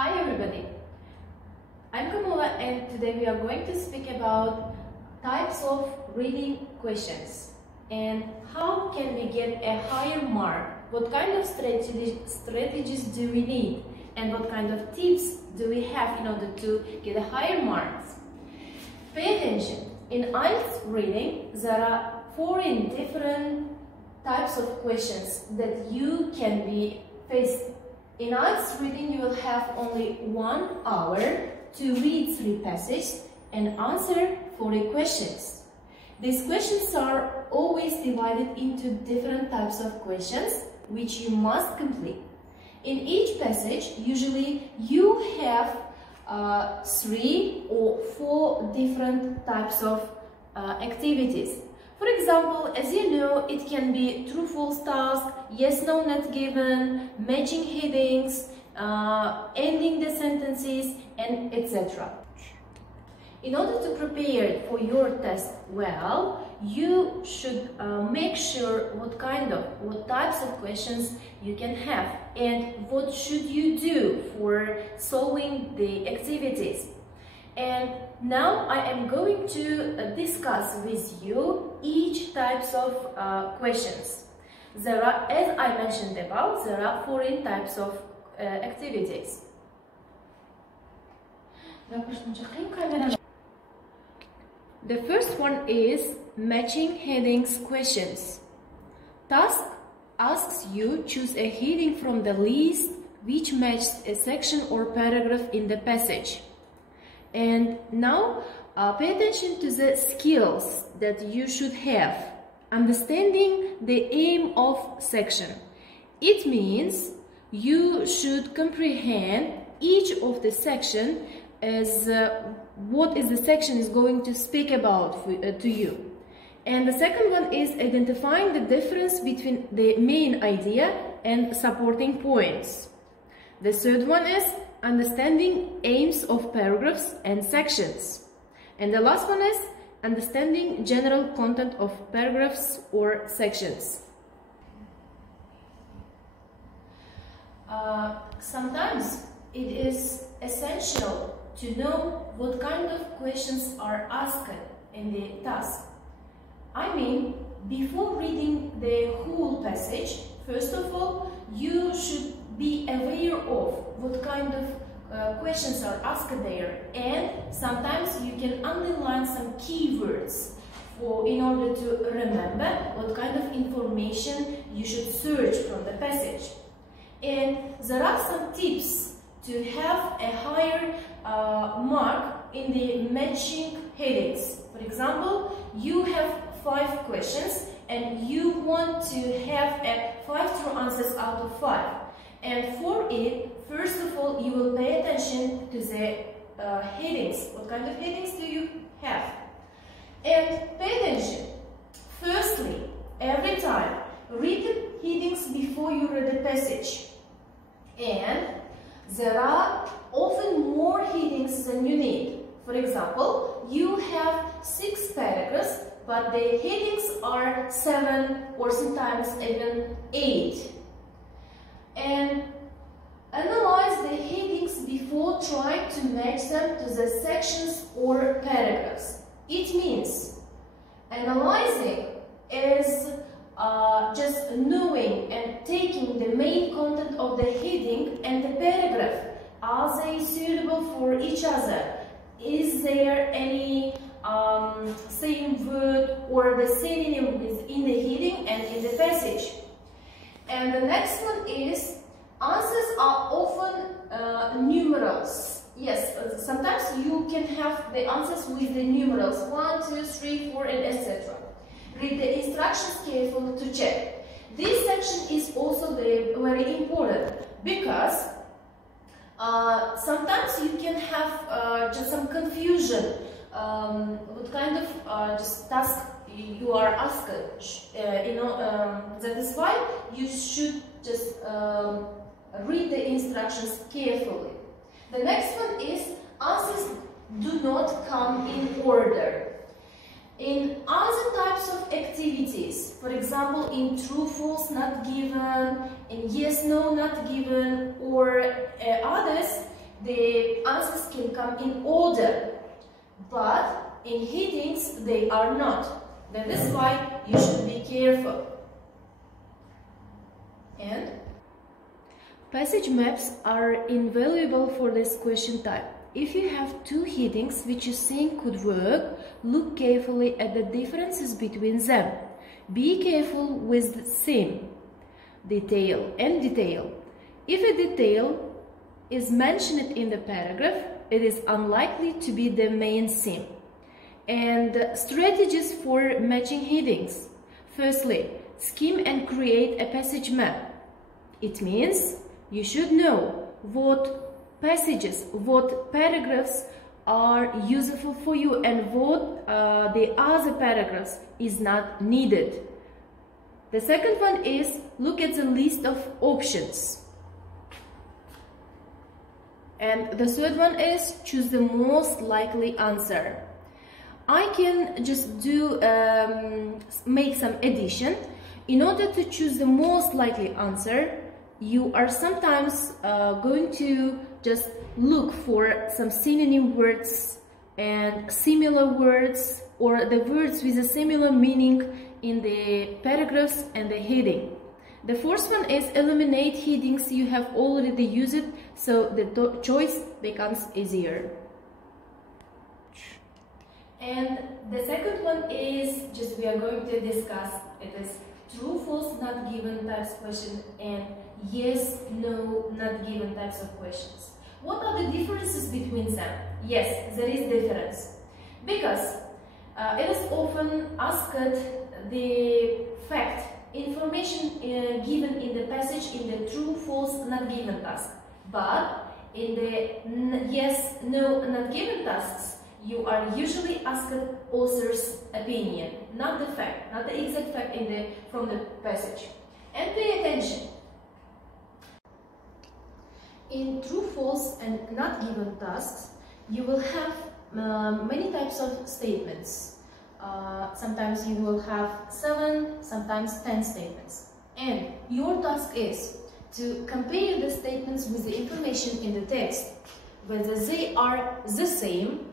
Hi everybody, I'm Kamola and today we are going to speak about types of reading questions and how can we get a higher mark, what kind of strategies do we need and what kind of tips do we have in order to get a higher marks. Pay attention, in IELTS reading there are 4 different types of questions that you can be faced. In IELTS reading, you will have only 1 hour to read 3 passages and answer 40 questions. These questions are always divided into different types of questions which you must complete. In each passage, usually you have 3 or 4 different types of activities. For example, as you know, it can be true-false task, yes-no not given, matching headings, ending the sentences, and etc. In order to prepare for your test well, you should make sure what types of questions you can have and what should you do for solving the activities. And now I am going to discuss with you each types of questions. There are, as I mentioned above, there are 4 types of activities. The first one is matching headings questions. Task asks you choose a heading from the list which matches a section or paragraph in the passage. And now pay attention to the skills that you should have. Understanding the aim of section. It means you should comprehend each of the section as what is the section is going to speak about to you. And the second one is identifying the difference between the main idea and supporting points. The third one is understanding aims of paragraphs and sections. And the last one is understanding general content of paragraphs or sections. Sometimes it is essential to know what kind of questions are asked in the task. I mean, before reading the whole passage, first of all, you should be aware of what kind of questions are asked there, and sometimes you can underline some keywords in order to remember what kind of information you should search from the passage. And there are some tips to have a higher mark in the matching headings. For example, you have 5 questions and you want to have 5 true answers out of 5. And for it, first of all, you will pay attention to the headings. What kind of headings do you have? And pay attention. Firstly, every time, read the headings before you read the passage. And there are often more headings than you need. For example, you have 6 paragraphs, but the headings are 7 or sometimes even 8. And analyze the headings before trying to match them to the sections or paragraphs. It means analyzing is just knowing and taking the main content of the heading and the paragraph. Are they suitable for each other? Is there any same word or the synonym in the heading and in the passage? And the next one is answers are often numerals. Yes, sometimes you can have the answers with the numerals 1, 2, 3, 4, and etc. Read the instructions carefully to check. This section is also very important because sometimes you can have just some confusion. What kind of just task you are asked? That is why you should just read the instructions carefully. The next one is answers do not come in order. In other types of activities, for example, in true, false, not given, in yes, no, not given, or others, the answers can come in order, but in headings they are not. That is why you should be careful. And passage maps are invaluable for this question type. If you have two headings which you think could work, look carefully at the differences between them. Be careful with the theme, detail and detail. If a detail is mentioned in the paragraph, it is unlikely to be the main theme. And strategies for matching headings. Firstly, skim and create a passage map. It means you should know what passages, what paragraphs are useful for you and what the other paragraphs is not needed. The second one is look at the list of options. And the third one is choose the most likely answer. I can just do make some addition. In order to choose the most likely answer, you are sometimes going to just look for some synonym words and similar words or the words with a similar meaning in the paragraphs and the heading. The fourth one is eliminate headings you have already used, so the choice becomes easier. And the second one is just we are going to discuss, it is true, false, not given types question and yes, no, not given types of questions. What are the differences between them? Yes, there is difference because it is often asked the fact, information given in the passage in the true, false, not given task. But in the yes, no, not given tasks, you are usually asked author's opinion, not the fact, not the exact fact from the passage. And pay attention. In true, false, and not given tasks, you will have many types of statements. Sometimes you will have 7, sometimes 10 statements. And your task is to compare the statements with the information in the text, whether they are the same,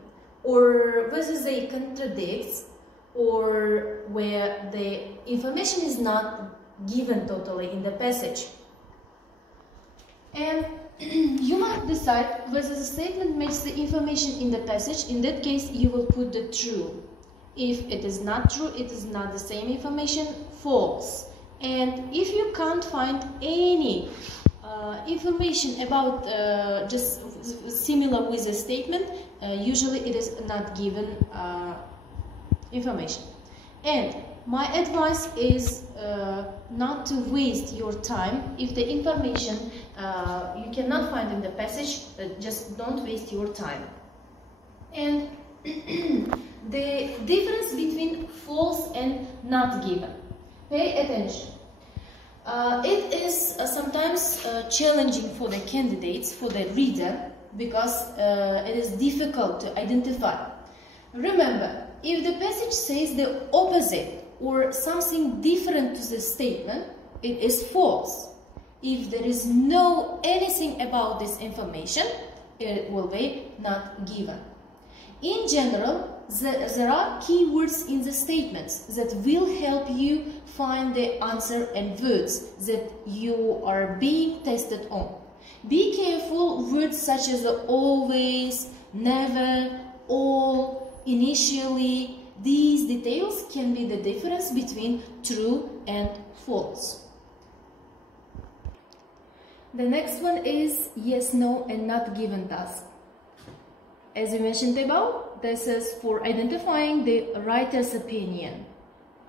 or whether they contradict, or where the information is not given totally in the passage. And you must decide whether the statement matches the information in the passage. In that case, you will put the true. If it is not true, it is not the same information, false. And if you can't find any information about just similar with the statement, usually it is not given information. And my advice is not to waste your time. If the information you cannot find in the passage, just don't waste your time. And the difference between false and not given. Pay attention. It is sometimes challenging for the candidates, for the reader, because it is difficult to identify. Remember, if the passage says the opposite or something different to the statement, it is false. If there is no anything about this information, it will be not given. In general, there are keywords in the statements that will help you find the answer and words that you are being tested on. Be careful words such as always, never, all, initially. These details can be the difference between true and false. The next one is yes, no, and not given task. As we mentioned above, this is for identifying the writer's opinion.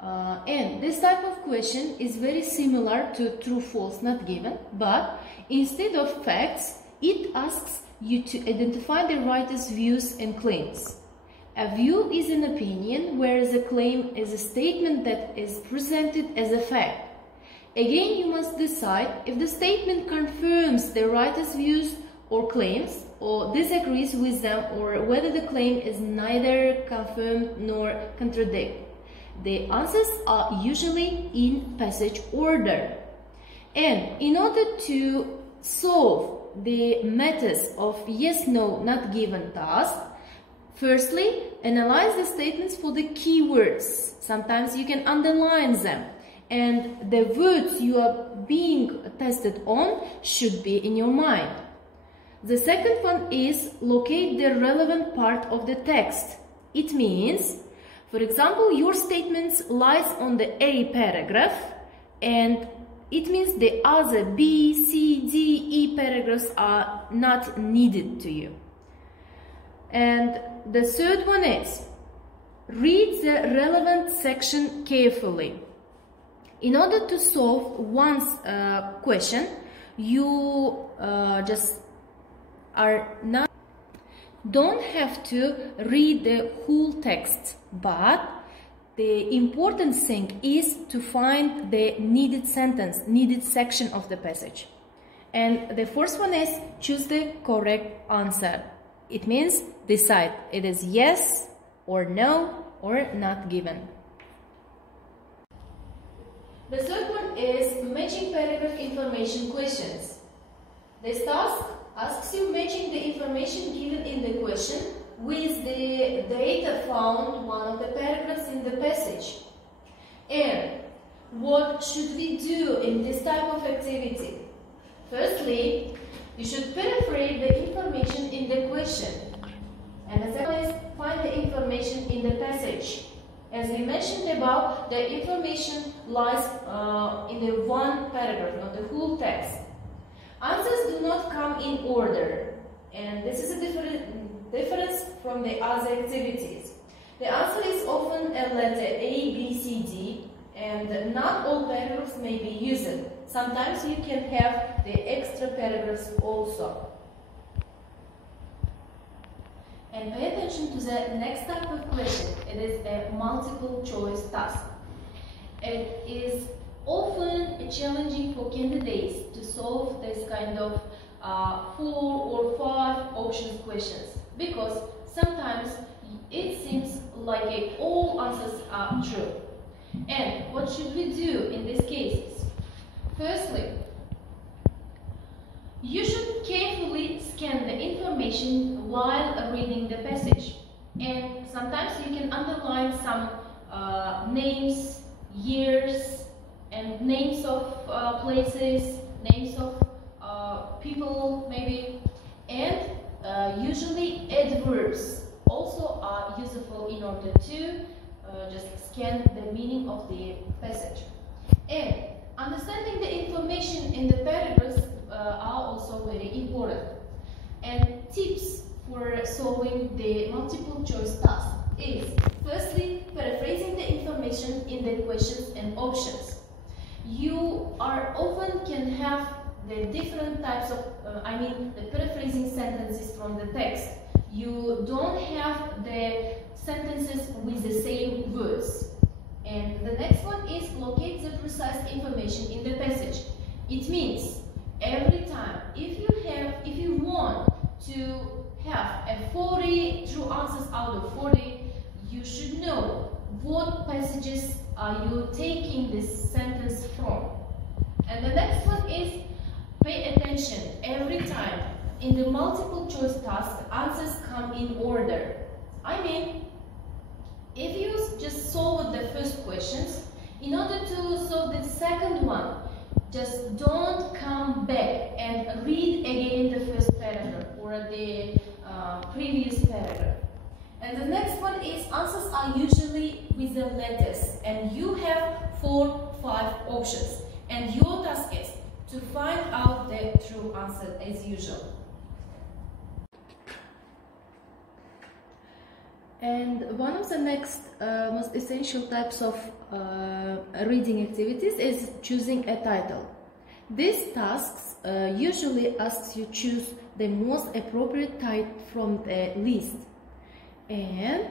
And this type of question is very similar to true, false, not given, but instead of facts, it asks you to identify the writer's views and claims. A view is an opinion, whereas a claim is a statement that is presented as a fact. Again, you must decide if the statement confirms the writer's views or claims, or disagrees with them, or whether the claim is neither confirmed nor contradicted. The answers are usually in passage order. And in order to solve the methods of yes, no, not given task, firstly, analyze the statements for the keywords. Sometimes you can underline them, and the words you are being tested on should be in your mind. The second one is locate the relevant part of the text. It means, for example, your statements lies on the A paragraph, and it means the other B, C, D, E paragraphs are not needed to you. And the third one is read the relevant section carefully. In order to solve one's question, you don't have to read the whole text, but the important thing is to find the needed sentence, needed section of the passage. And the first one is choose the correct answer. It means decide it is yes or no or not given. The third one is matching paragraph information questions. This task asks you matching the information given in the question with the data found one of the paragraphs in the passage. And what should we do in this type of activity? Firstly, you should paraphrase the information in the question. And the second is find the information in the passage. As we mentioned above, the information lies in the one paragraph, not the whole text. Answers do not come in order, and this is a difference from the other activities. The answer is often a letter A, B, C, D, and not all paragraphs may be used. Sometimes you can have the extra paragraphs also. And pay attention to the next type of question. It is a multiple choice task. It is often challenging for candidates to solve this kind of 4 or 5 options questions, because sometimes it seems like all answers are true. And what should we do in these cases? Firstly, you should carefully scan the information while reading the passage. And sometimes you can underline some names, years, and names of places, names of people maybe, and usually adverbs also are useful in order to just scan the meaning of the passage. And understanding the information in the paragraphs are also very important. And tips for solving the multiple choice task is firstly paraphrasing the information in the questions and options. You are often can have the different types of, the paraphrasing sentences from the text. You don't have the sentences with the same words. And the next one is locate the precise information in the passage. It means every time, if you want to have a 40 true answers out of 40, you should know what passages are you taking this sentence from. And the next one is pay attention every time. In the multiple choice task, answers come in order. I mean, if you just solve the first questions, in order to solve the second one, just don't come back and read again the first paragraph or the previous paragraph. And the next one is answers are usually with the letters, and you have 4, 5 options, and your task is to find out the true answer as usual. And one of the next most essential types of reading activities is choosing a title. These tasks usually asks you choose the most appropriate title from the list. And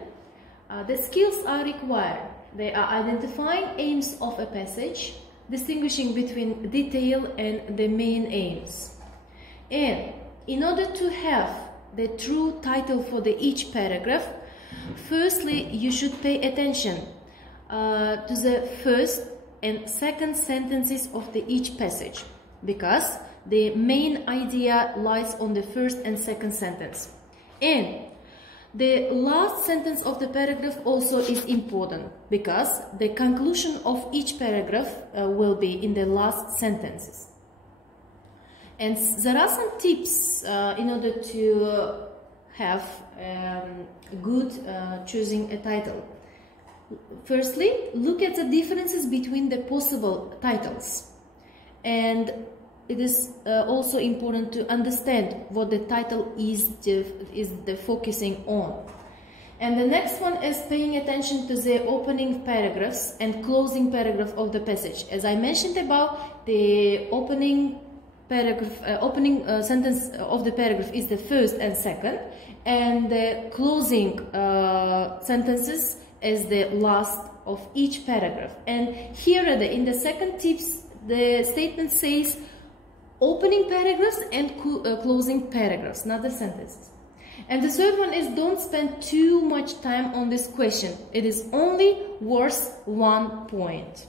the skills are required. They are identifying aims of a passage, distinguishing between detail and the main aims. And in order to have the true title for each paragraph, firstly, you should pay attention to the first and second sentences of each passage, because the main idea lies on the first and second sentence. And the last sentence of the paragraph also is important because the conclusion of each paragraph will be in the last sentences. And there are some tips in order to have good choosing a title. Firstly, look at the differences between the possible titles. And it is also important to understand what the title is focusing on. And the next one is paying attention to the opening paragraphs and closing paragraph of the passage. As I mentioned about, the opening paragraph, sentence of the paragraph is the first and second, and the closing sentences is the last of each paragraph. And here in the second tips, the statement says opening paragraphs and closing paragraphs, not the sentences. And the third one is don't spend too much time on this question. It is only worth 1 point.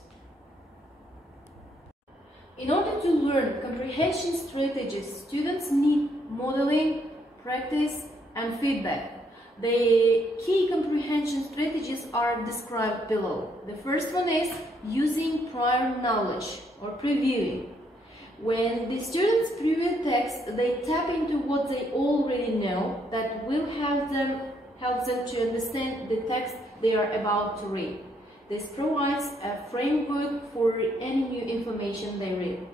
In order to learn comprehension strategies, students need modeling, practice, and feedback. The key comprehension strategies are described below. The first one is using prior knowledge or previewing. When the students preview text, they tap into what they already know that will help them to understand the text they are about to read. This provides a framework for any new information they read.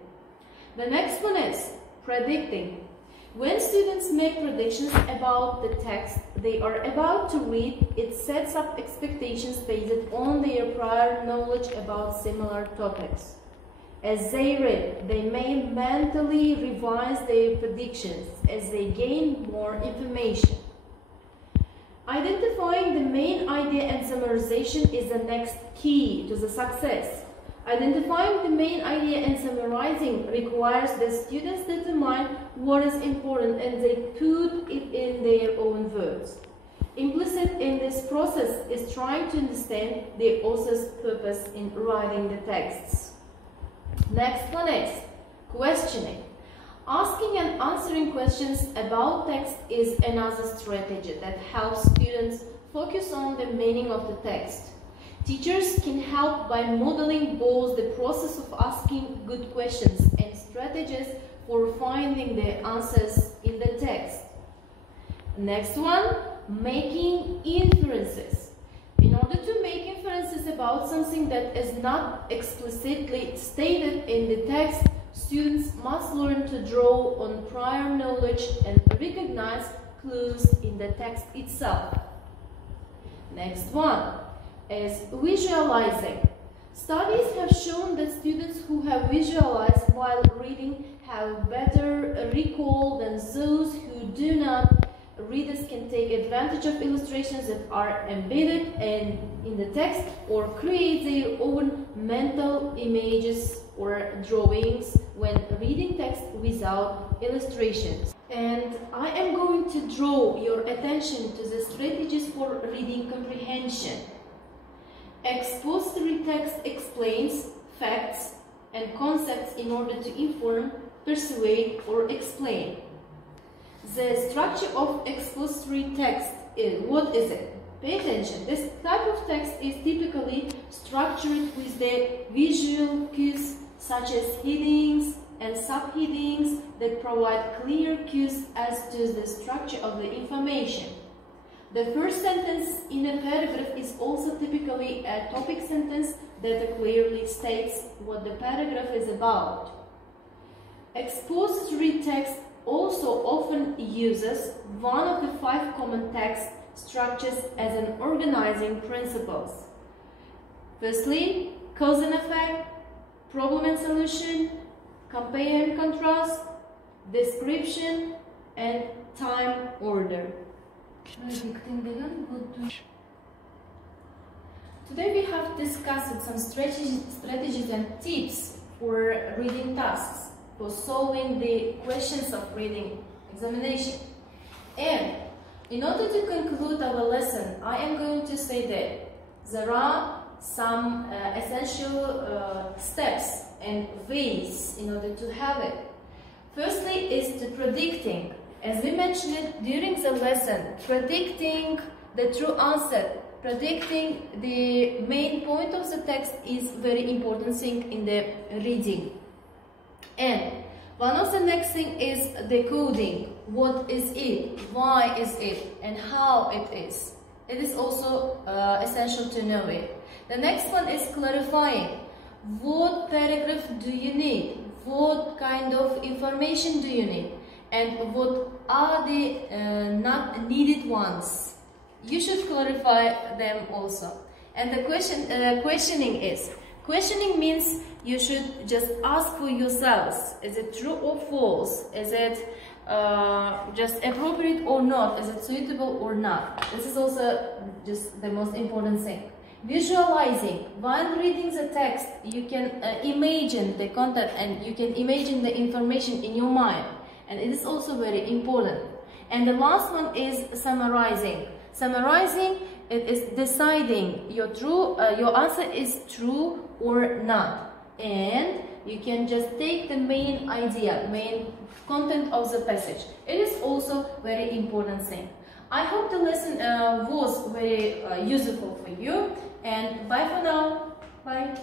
The next one is predicting. When students make predictions about the text they are about to read, it sets up expectations based on their prior knowledge about similar topics. As they read, they may mentally revise their predictions as they gain more information. Identifying the main idea and summarization is the next key to the success. Identifying the main idea and summarizing requires the students determine what is important and they put it in their own words. Implicit in this process is trying to understand the author's purpose in writing the texts. Next one is questioning. Asking and answering questions about text is another strategy that helps students focus on the meaning of the text. Teachers can help by modeling both the process of asking good questions and strategies for finding the answers in the text. Next one, making inferences. In order to make inferences about something that is not explicitly stated in the text, students must learn to draw on prior knowledge and recognize clues in the text itself. Next one is visualizing. Studies have shown that students who have visualized while reading have better recall than those who do not. Readers can take advantage of illustrations that are embedded in the text or create their own mental images or drawings when reading text without illustrations. And I am going to draw your attention to the strategies for reading comprehension. Expository text explains facts and concepts in order to inform, persuade, or explain. The structure of expository text is, what is it? Pay attention. This type of text is typically structured with the visual cues such as headings and subheadings that provide clear cues as to the structure of the information. The first sentence in a paragraph is also typically a topic sentence that clearly states what the paragraph is about. Expository text also often uses one of the 5 common text structures as an organizing principles. Firstly, cause and effect, problem and solution, compare and contrast, description, and time order. Today we have discussed some strategies and tips for reading tasks, for solving the questions of reading examination. And in order to conclude our lesson, I am going to say that there are some essential steps and ways in order to have it. Firstly is the predicting. As we mentioned it during the lesson, predicting the true answer, predicting the main point of the text is very important thing in the reading. And one of the next thing is the coding. What is it? Why is it? And how it is. It is also essential to know it. The next one is clarifying. What paragraph do you need? What kind of information do you need? And what are the not needed ones? You should clarify them also. And the questioning is, questioning means you should just ask for yourselves, is it true or false? Is it just appropriate or not? Is it suitable or not? This is also just the most important thing. Visualizing. While reading the text, you can imagine the content and you can imagine the information in your mind. And it is also very important. And the last one is summarizing. Summarizing, it is deciding your answer is true or not. And you can just take the main idea, main content of the passage. It is also very important thing. I hope the lesson was very useful for you. And bye for now. Bye.